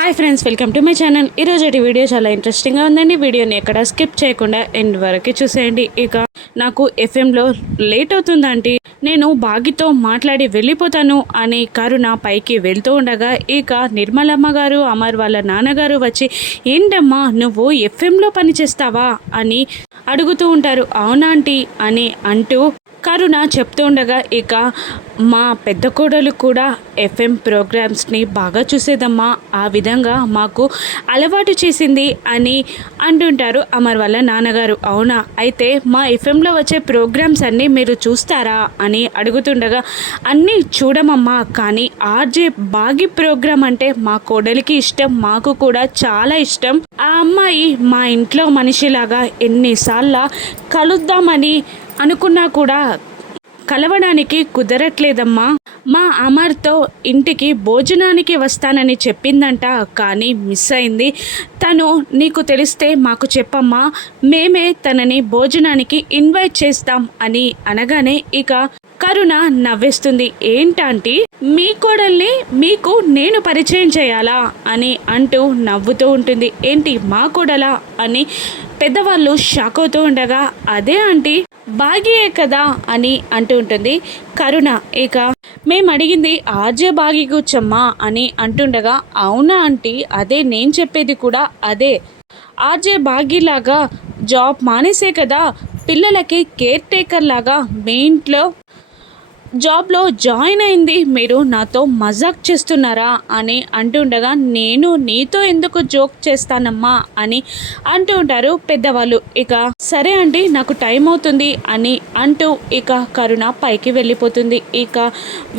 Hi friends, welcome to my channel. ఈరోజు video చాలా ఇంట్రెస్టింగ్గా ఉందండి. వీడియోని ఎక్కడ స్కిప్ చేయకుండా ఎండ్ వరకు చూసేయండి. ఇక నాకు ఎఫ్ఎంలో లేట్ అవుతుందంటే నేను బాగితో మాట్లాడి వెళ్ళిపోతాను అని కరుణ పైకి వెళ్తూ ఉండగా ఇక నిర్మలమ్మ గారు, అమర్ వాళ్ళ నాన్నగారు వచ్చి ఏంటమ్మా నువ్వు ఎఫ్ఎంలో పని చేస్తావా అని అడుగుతూ ఉంటారు. అవునాంటీ అని అంటూ కరుణ చెప్తూ ఉండగా ఇక మా పెద్ద కోడలు కూడా ఎఫ్ఎం ప్రోగ్రామ్స్ని బాగా చూసేదమ్మా, ఆ విధంగా మాకు అలవాటు చేసింది అని అంటుంటారు అమర్ వాళ్ళ నాన్నగారు. అవునా, అయితే మా ఎఫ్ఎంలో వచ్చే ప్రోగ్రామ్స్ అన్నీ మీరు చూస్తారా అని అడుగుతుండగా అన్నీ చూడమమ్మా, కానీ ఆర్జే బాగి ప్రోగ్రాం అంటే మా కోడలికి ఇష్టం, మాకు కూడా చాలా ఇష్టం. ఆ అమ్మాయి మా ఇంట్లో మనిషిలాగా ఎన్నిసార్లు కలుద్దామని అనుకున్నా కూడా కలవడానికి కుదరట్లేదమ్మా. మా అమర్తో ఇంటికి భోజనానికి వస్తానని చెప్పిందంట, కానీ మిస్ అయింది. తను నీకు తెలిస్తే మాకు చెప్పమ్మా, మేమే తనని భోజనానికి ఇన్వైట్ చేస్తాం అని అనగానే ఇక కరుణ నవ్వేస్తుంది. ఏంటంటే మీ కోడల్ని మీకు నేను పరిచయం చేయాలా అని అంటూ నవ్వుతూ ఉంటుంది. ఏంటి మా కోడలా అని పెద్దవాళ్ళు షాక్ అవుతూ ఉండగా అదే ఆంటీ బాగియే కదా అని అంటూ ఉంటుంది కరుణ. ఇక మేము అడిగింది ఆర్జే బాగి కూర్చమ్మా అని అంటుండగా అవునా ఆంటీ, అదే నేను చెప్పేది కూడా అదే. ఆర్జే బాగిలాగా జాబ్ మానేసే కదా పిల్లలకి కేర్ టేకర్ లాగా మీ ఇంట్లో జాబ్లో జాయిన్ అయింది. మీరు నాతో మజాక్ చేస్తున్నారా అని అంటుండగా నేను నీతో ఎందుకు జోక్ చేస్తానమ్మా అని అంటూ ఉంటారు పెద్దవాళ్ళు. ఇక సరే అండి నాకు టైం అవుతుంది అని అంటూ ఇక కరుణ పైకి వెళ్ళిపోతుంది. ఇక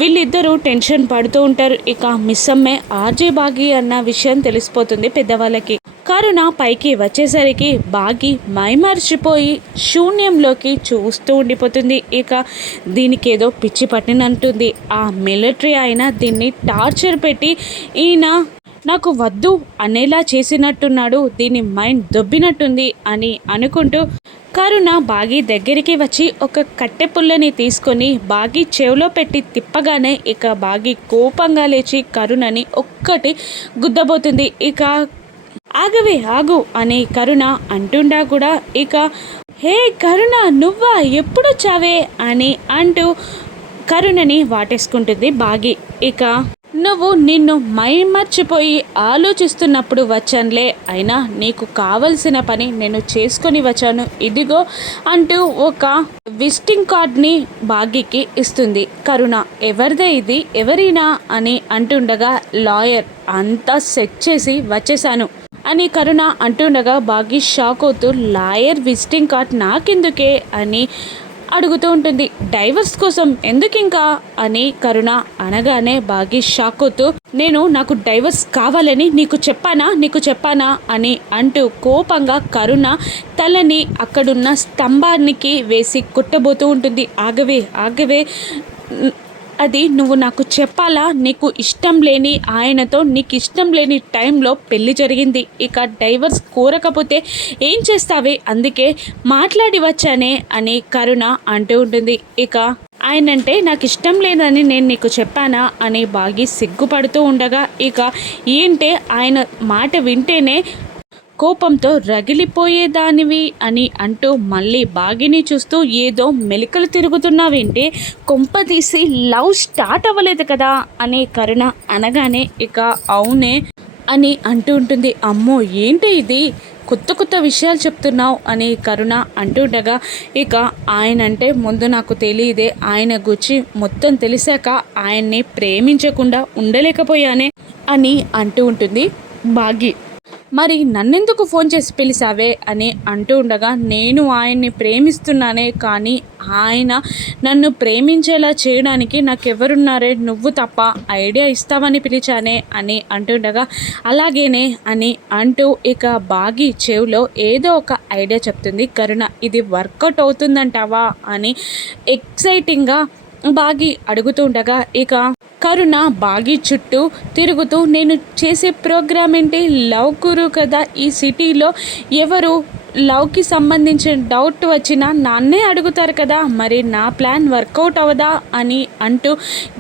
వీళ్ళిద్దరూ టెన్షన్ పడుతూ ఉంటారు. ఇక మిస్సమ్మే ఆర్జే బాగి అన్న విషయం తెలిసిపోతుంది పెద్దవాళ్ళకి. కరుణ పైకి వచ్చేసరికి బాగి మైమర్చిపోయి శూన్యంలోకి చూస్తూ ఉండిపోతుంది. ఇక దీనికి ఏదో పిచ్చి పట్టినంటుంది. ఆ మిలిటరీ ఆయన దీన్ని టార్చర్ పెట్టి ఈయన నాకు వద్దు అనేలా చేసినట్టున్నాడు, దీని మైండ్ దొబ్బినట్టుంది అని అనుకుంటూ కరుణ బాగి దగ్గరికి వచ్చి ఒక కట్టె పుల్లని తీసుకొని బాగి చెవిలో పెట్టి తిప్పగానే ఇక బాగి కోపంగా లేచి కరుణని ఒక్కటి గుద్దబోతుంది. ఇక ఆగవే ఆగు అని కరుణ అంటుండా కూడా ఇక హే కరుణ నువ్వా ఎప్పుడొచ్చావే అని అంటూ కరుణని వాటేసుకుంటుంది బాగి. ఇక నువ్వు నిన్ను మైమర్చిపోయి ఆలోచిస్తున్నప్పుడు వచ్చానులే, అయినా నీకు కావలసిన పని నేను చేసుకొని వచ్చాను, ఇదిగో అంటూ ఒక విజిటింగ్ కార్డ్ని బాగికి ఇస్తుంది కరుణ. ఎవరిదే ఇది, ఎవరినా అని అంటుండగా లాయర్ అంతా సెట్ చేసి వచ్చేసాను అని కరుణ అంటుండగా బాగి షాక్ అవుతూ లాయర్ విజిటింగ్ కార్డ్ నాకెందుకే అని అడుగుతూ ఉంటుంది. డైవర్స్ కోసం ఎందుకు ఇంకా అని కరుణ అనగానే బాగి షాక్ అవుతూ నాకు డైవర్స్ కావాలని నీకు చెప్పానా అని అంటూ కోపంగా కరుణ తలని అక్కడున్న స్తంభానికి వేసి కుట్టబోతూ ఉంటుంది. ఆగవే అది నువ్వు నాకు చెప్పాలా, నీకు ఇష్టం లేని ఆయనతో నీకు ఇష్టం లేని టైంలో పెళ్లి జరిగింది, ఇక డైవర్స్ కోరకపోతే ఏం చేస్తావే, అందుకే మాట్లాడి వచ్చానే అని కరుణ అంటూ ఉంటుంది. ఇక ఆయనంటే నాకు ఇష్టం లేదని నేను నీకు చెప్పానా అని బాగి సిగ్గుపడుతూ ఉండగా ఇక ఏంటే ఆయన మాట వింటేనే కోపంతో రగిలిపోయేదానివి అని అంటూ మళ్ళీ బాగిని చూస్తూ ఏదో మెలికలు తిరుగుతున్నావేంటి, కొంపదీసి లవ్ స్టార్ట్ అవ్వలేదు కదా అని కరుణ అనగానే ఇక అవునే అని అంటూ ఉంటుంది. అమ్మో ఏంటి ఇది, కొత్త విషయాలు చెప్తున్నావు అని కరుణ అంటుండగా ఇక ఆయనంటే ముందు నాకు తెలియదే, ఆయన గురించి మొత్తం తెలిసాక ఆయన్ని ప్రేమించకుండా ఉండలేకపోయానే అని అంటూ ఉంటుంది బాగి. మరి నన్నెందుకు ఫోన్ చేసి పిలిచావే అని అంటూ ఉండగా నేను ఆయన్ని ప్రేమిస్తున్నానే, కానీ ఆయన నన్ను ప్రేమించేలా చేయడానికి నాకెవరున్నారే, నువ్వు తప్ప, ఐడియా ఇస్తావని పిలిచానే అని అంటుండగా అలాగేనే అని అంటూ ఇక బాగి చెవిలో ఏదో ఒక ఐడియా చెప్తుంది కరుణ. ఇది వర్కౌట్ అవుతుందంటావా అని ఎక్సైటింగ్గా బాగి అడుగుతూ ఉండగా ఇక కరుణ బాగి చుట్టూ తిరుగుతూ నేను చేసే ప్రోగ్రామ్ ఏంటి, లవ్ గురు కదా, ఈ సిటీలో ఎవరు లవ్కి సంబంధించిన డౌట్ వచ్చినా నన్నే అడుగుతారు కదా, మరి నా ప్లాన్ వర్కౌట్ అవ్వదా అని అంటూ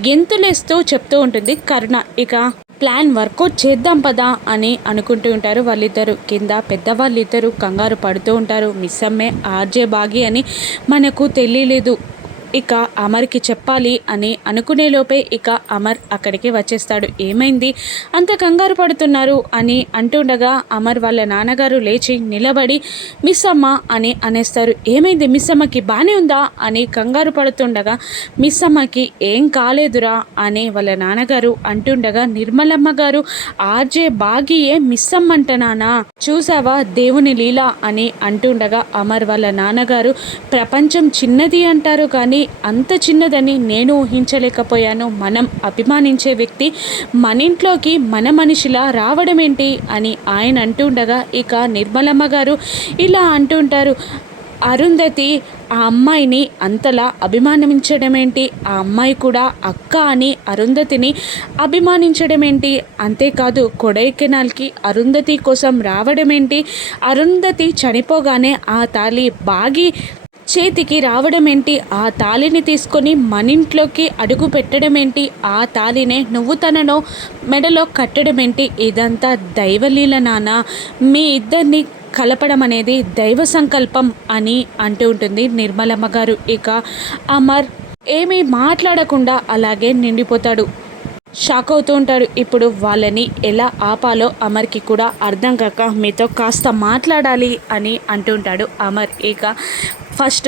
గెంతులేస్తూ చెప్తూ ఉంటుంది కరుణ. ఇక ప్లాన్ వర్కౌట్ చేద్దాం పదా అని అనుకుంటూ ఉంటారు. వాళ్ళిద్దరు కింద పెద్దవాళ్ళిద్దరూ కంగారు పడుతూ ఉంటారు. మిస్ అమ్మే ఆర్జే బాగి అని మనకు తెలియలేదు, ఇక అమర్కి చెప్పాలి అని అనుకునేలోపే ఇక అమర్ అక్కడికి వచ్చేస్తాడు. ఏమైంది అంత కంగారు పడుతున్నారు అని అంటుండగా అమర్ వాళ్ళ నాన్నగారు లేచి నిలబడి మిస్ అమ్మ అని అనేస్తారు. ఏమైంది మిస్ అమ్మకి బాగానే ఉందా అని కంగారు పడుతుండగా మిస్ అమ్మకి ఏం కాలేదురా అని వాళ్ళ నాన్నగారు అంటుండగా నిర్మలమ్మ గారు ఆర్జే బాగియే మిస్ అమ్మంటనానా, చూసావా దేవుని లీల అని అంటుండగా అమర్ వాళ్ళ నాన్నగారు ప్రపంచం చిన్నది అంటారు కానీ అంత చిన్నదని నేను ఊహించలేకపోయాను. మనం అభిమానించే వ్యక్తి మన ఇంట్లోకి మన మనిషిలా రావడం ఏంటి అని ఆయన అంటుండగా ఇక నిర్మలమ్మ గారు ఇలా అంటుంటారు. అరుంధతి ఆ అమ్మాయిని అంతలా అభిమానించడం ఏంటి, ఆ అమ్మాయి కూడా అక్క అని అరుంధతిని అభిమానించడం ఏంటి, అంతేకాదు కొడైకెనాల్కి అరుంధతి కోసం రావడం ఏంటి, అరుంధతి చనిపోగానే ఆ తాళి బాగి చేతికి రావడం ఏంటి, ఆ తాళిని తీసుకొని మన ఇంట్లోకి అడుగు పెట్టడం ఏంటి, ఆ తాళినే నువ్వు తనలో మెడలో కట్టడం ఏంటి, ఇదంతా దైవలీల నాన్న, మీ ఇద్దరిని కలపడం అనేది దైవ సంకల్పం అని అంటూ ఉంటుంది నిర్మలమ్మ గారు. ఇక అమర్ ఏమీ మాట్లాడకుండా అలాగే నిండిపోతాడు, షాక్ అవుతూ ఉంటాడు. ఇప్పుడు వాళ్ళని ఎలా ఆపాలో అమర్కి కూడా అర్థం కాక మీతో కాస్త మాట్లాడాలి అని అంటుంటాడు అమర్. ఇక ఫస్ట్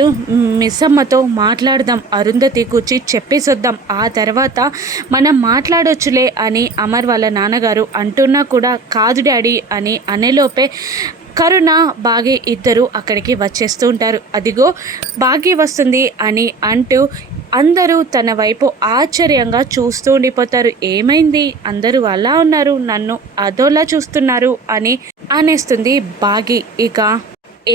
మిస్ అమ్మతో మాట్లాడదాం, అరుంధతి కూర్చి చెప్పేసొద్దాం, ఆ తర్వాత మనం మాట్లాడొచ్చులే అని అమర్ వాళ్ళ నాన్నగారు అంటున్నా కూడా కాదు డాడీ అని అనేలోపే కరుణ బాగి ఇద్దరు అక్కడికి వచ్చేస్తూ ఉంటారు. అదిగో బాగి వస్తుంది అని అంటూ అందరూ తన వైపు ఆశ్చర్యంగా చూస్తూ ఉండిపోతారు. ఏమైంది అందరూ అలా ఉన్నారు, నన్ను అదోలా చూస్తున్నారు అని అనేస్తుంది బాగి. ఇక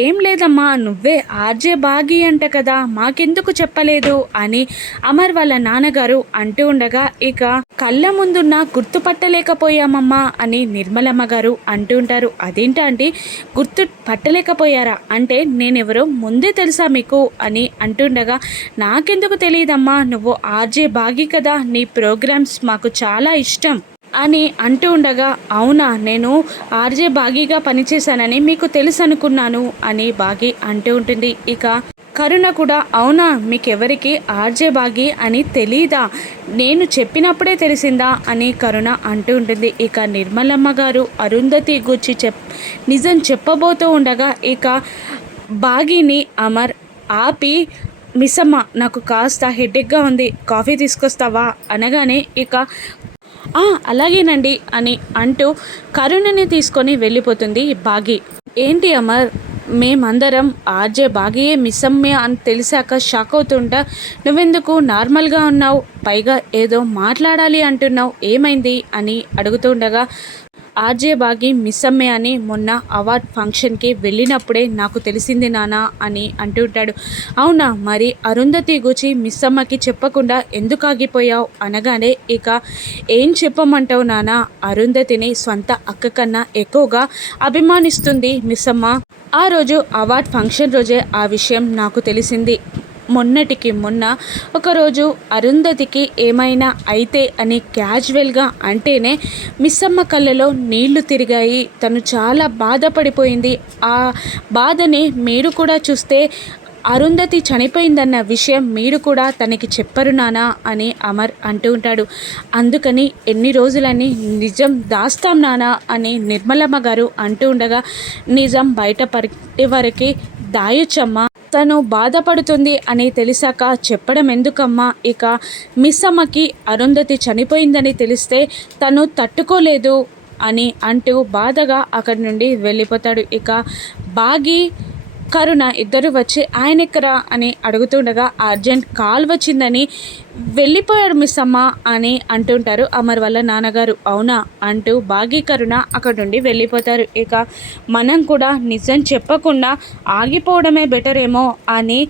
ఏం లేదమ్మా, నువ్వే ఆర్జే బాగి అంట కదా, మాకెందుకు చెప్పలేదు అని అమర్ వాళ్ళ నాన్నగారు అంటూ ఉండగా ఇక కళ్ళ ముందున్న గుర్తుపట్టలేకపోయామమ్మా అని నిర్మలమ్మ గారు అంటూ ఉంటారు. అదేంటా అండి గుర్తు పట్టలేకపోయారా అంటే నేనెవరో ముందే తెలుసా మీకు అని అంటుండగా నాకెందుకు తెలియదమ్మా, నువ్వు ఆర్జే బాగి కదా, నీ ప్రోగ్రామ్స్ మాకు చాలా ఇష్టం అని అంటూ ఉండగా అవునా, నేను ఆర్జే బాగీగా పనిచేశానని మీకు తెలుసు అనుకున్నాను అని బాగి అంటూ ఉంటుంది. ఇక కరుణ కూడా అవునా, మీకెవరికి ఆర్జే బాగి అని తెలీదా, నేను చెప్పినప్పుడే తెలిసిందా అని కరుణ అంటూ ఉంటుంది. ఇక నిర్మలమ్మ గారు అరుంధతి గురించి నిజం చెప్పబోతూ ఉండగా ఇక బాగిని అమర్ ఆపి మిస్ అమ్మ నాకు కాస్త హెడేక్గా ఉంది, కాఫీ తీసుకొస్తావా అనగానే ఇక అలాగేనండి అని అంటూ కరుణని తీసుకొని వెళ్ళిపోతుంది బాగి. ఏంటి అమర్, మేమందరం ఆర్జే బాగియే మిస్ అమ్మే అని తెలిసాక షాక్ అవుతుంటా, నువ్వెందుకు నార్మల్గా ఉన్నావు, పైగా ఏదో మాట్లాడాలి అంటున్నావు, ఏమైంది అని అడుగుతుండగా ఆర్జే బాగి మిస్ అమ్మే అని మొన్న అవార్డ్ ఫంక్షన్కి వెళ్ళినప్పుడే నాకు తెలిసింది నానా అని అంటుంటాడు. అవునా, మరి అరుంధతి గురించి మిస్ అమ్మకి చెప్పకుండా ఎందుకు ఆగిపోయావు అనగానే ఇక ఏం చెప్పమంటావు నానా, అరుంధతిని సొంత అక్క కన్నా ఎక్కువగా అభిమానిస్తుంది మిస్ అమ్మ. ఆ రోజు అవార్డ్ ఫంక్షన్ రోజే ఆ విషయం నాకు తెలిసింది. మొన్నటికి మొన్న ఒకరోజు అరుంధతికి ఏమైనా అయితే అని క్యాజువల్గా అంటేనే మిస్ అమ్మ కళ్ళలో నీళ్లు తిరిగాయి, తను చాలా బాధపడిపోయింది. ఆ బాధని మీరు కూడా చూస్తే అరుంధతి చనిపోయిందన్న విషయం మీరు కూడా తనకి చెప్పరు నానా అని అమర్ అంటూ ఉంటాడు. అందుకని ఎన్ని రోజులని నిజం దాస్తాం నానా అని నిర్మలమ్మ గారు అంటూ ఉండగా నిజం బయట పడే వరకు దాయొచ్చమ్మా, తను బాధపడుతుంది అని తెలిసాక చెప్పడం ఎందుకమ్మా, ఇక మిస్ అమ్మకి అరుంధతి చనిపోయిందని తెలిస్తే తను తట్టుకోలేదు అని అంటూ బాధగా అక్కడి నుండి వెళ్ళిపోతాడు. ఇక బాగి కరుణ ఇద్దరు వచ్చి ఆయన ఎక్కరా అని అడుగుతుండగా అర్జెంట్ కాల్ వచ్చిందని వెళ్ళిపోయాడు మిస్ అమ్మ అని అంటుంటారు అమర్ వాళ్ళ నాన్నగారు. అవునా అంటూ బాగి కరుణ అక్కడి నుండి వెళ్ళిపోతారు. ఇక మనం కూడా నిజం చెప్పకుండా ఆగిపోవడమే బెటర్ ఏమో అని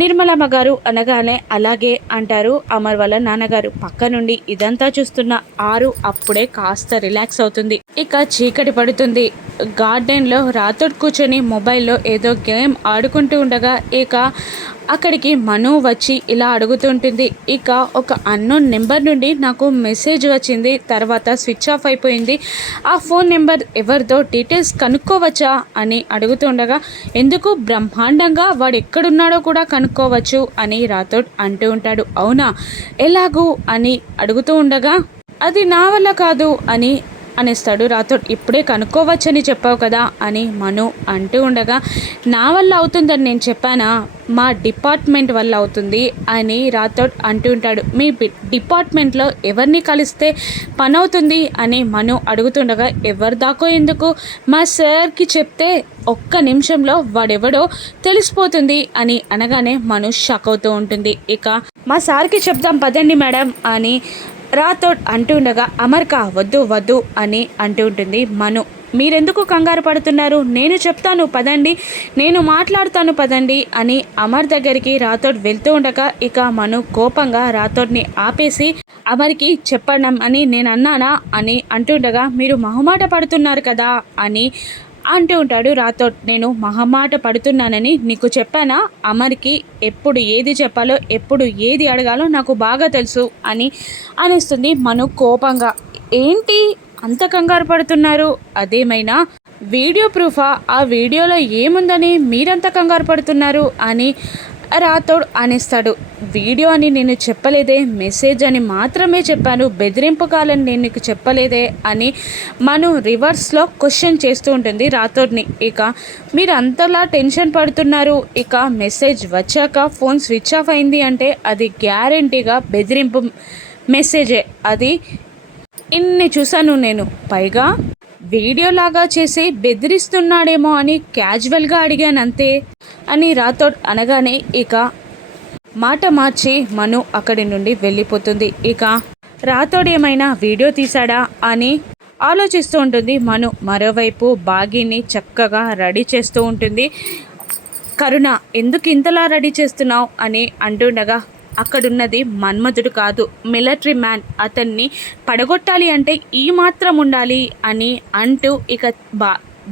నిర్మలమ్మ గారు అనగానే అలాగే అంటారు అమర్ వాళ్ళ నాన్నగారు. పక్క నుండి ఇదంతా చూస్తున్న ఆరు అప్పుడే కాస్త రిలాక్స్ అవుతుంది. ఇక చీకటి పడుతుంది. గార్డెన్లో రాతోడు కూర్చొని మొబైల్లో ఏదో గేమ్ ఆడుకుంటూ ఉండగా ఇక అక్కడికి మను వచ్చి ఇలా అడుగుతుంటుంది. ఇక ఒక అన్నోన్ నెంబర్ నుండి నాకు మెసేజ్ వచ్చింది, తర్వాత స్విచ్ ఆఫ్ అయిపోయింది. ఆ ఫోన్ నెంబర్ ఎవరిదో డీటెయిల్స్ కనుక్కోవచ్చా అని అడుగుతుండగా, ఎందుకు, బ్రహ్మాండంగా వాడు ఎక్కడున్నాడో కూడా కనుక్కోవచ్చు అని రాథోడ్ అంటూ ఉంటాడు. అవునా, ఎలాగూ అని అడుగుతూ ఉండగా, అది నా వల్ల కాదు అని అనేస్తాడు రాథోడ్. ఇప్పుడే కనుక్కోవచ్చని చెప్పావు కదా అని మను అంటూ ఉండగా, నా వల్ల అవుతుందని నేను చెప్పానా, మా డిపార్ట్మెంట్ వల్ల అవుతుంది అని రాథోడ్ అంటూ ఉంటాడు. మీ డిపార్ట్మెంట్లో ఎవరిని కలిస్తే పని అవుతుంది అని మను అడుగుతుండగా, ఎవరి దాకో ఎందుకు, మా సార్కి చెప్తే ఒక్క నిమిషంలో వాడెవడో తెలిసిపోతుంది అని అనగానే మను షాక్ అవుతూ ఉంటుంది. ఇక మా సార్కి చెప్దాం పదండి మేడం అని రాథోడ్ అంటూ ఉండగా, అమర్కా వద్దు వద్దు అని అంటూ ఉంటుంది మను. మీరెందుకు కంగారు పడుతున్నారు, నేను చెప్తాను పదండి, నేను మాట్లాడుతాను పదండి అని అమర్ దగ్గరికి రాథోడ్ వెళ్తూ ఉండగా, ఇక మను కోపంగా రాథోడ్ని ఆపేసి, అమర్కి చెప్పడం అని నేను అన్నానా అని అంటుండగా, మీరు మొహమాట పడుతున్నారు కదా అని అంటూ ఉంటాడు రాథోడ్. నేను మొహమాట పడుతున్నానని నీకు చెప్పానా, అమర్కి ఎప్పుడు ఏది చెప్పాలో ఎప్పుడు ఏది అడగాలో నాకు బాగా తెలుసు అని అనేస్తుంది మను కోపంగా. ఏంటి అంత కంగారు పడుతున్నారు, అదేమైనా వీడియో ప్రూఫా, ఆ వీడియోలో ఏముందని మీరంత కంగారు పడుతున్నారు అని రాథోడ్ అనేస్తాడు. వీడియో అని నేను చెప్పలేదే, మెసేజ్ అని మాత్రమే చెప్పాను, బెదిరింపు కాలని నేను నీకు చెప్పలేదే అని మను రివర్స్లో క్వశ్చన్ చేస్తూ ఉంటుంది రాథోడ్ని. ఇక మీరు అంతలా టెన్షన్ పడుతున్నారు, ఇక మెసేజ్ వచ్చాక ఫోన్ స్విచ్ ఆఫ్ అయింది అంటే అది గ్యారంటీగా బెదిరింపు మెసేజే, అది ఇన్ని చూశాను నేను, పైగా వీడియోలాగా చేసి బెదిరిస్తున్నాడేమో అని క్యాజువల్గా అడిగానంతే అని రాథోడ్ అనగానే, ఇక మాట మార్చి మను అక్కడి నుండి వెళ్ళిపోతుంది. ఇక రాథోడ్ ఏమైనా వీడియో తీశాడా అని ఆలోచిస్తూ ఉంటుంది మను. మరోవైపు బాగీని చక్కగా రెడీ చేస్తూ ఉంటుంది కరుణ. ఎందుకు ఇంతలా రెడీ చేస్తున్నావు అని అంటుండగా, అక్కడున్నది మన్మధుడు కాదు, మిలిటరీ మ్యాన్, అతన్ని పడగొట్టాలి అంటే ఈ మాత్రం ఉండాలి అని అంటూ ఇక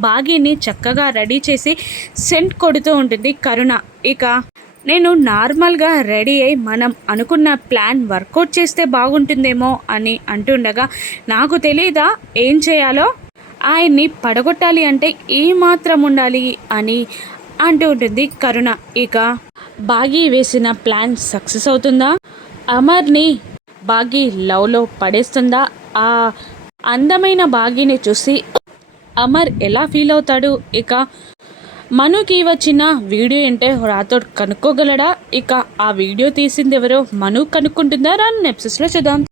బాగీని చక్కగా రెడీ చేసి సెంట్ కొడుతూ ఉంటుంది కరుణ. ఇక నేను నార్మల్గా రెడీ అయి మనం అనుకున్న ప్లాన్ వర్కౌట్ చేస్తే బాగుంటుందేమో అని అంటుండగా, నాకు తెలీదా ఏం చేయాలో, ఆయన్ని పడగొట్టాలి అంటే ఈ మాత్రం ఉండాలి అని అంటూ ఉంటుంది కరుణ. ఇక బాగీ వేసిన ప్లాన్ సక్సెస్ అవుతుందా, అమర్ని బాగీ లవ్లో పడేస్తుందా, ఆ అందమైన బాగీని చూసి అమర్ ఎలా ఫీల్ అవుతాడు, ఇక మనుకి వచ్చిన వీడియో ఏంటో రాథోడ్ కనుక్కోగలడా, ఇక ఆ వీడియో తీసింది ఎవరో మను కనుక్కుంటుందా, రాను ఎపిసోడ్స్లో చూద్దాం.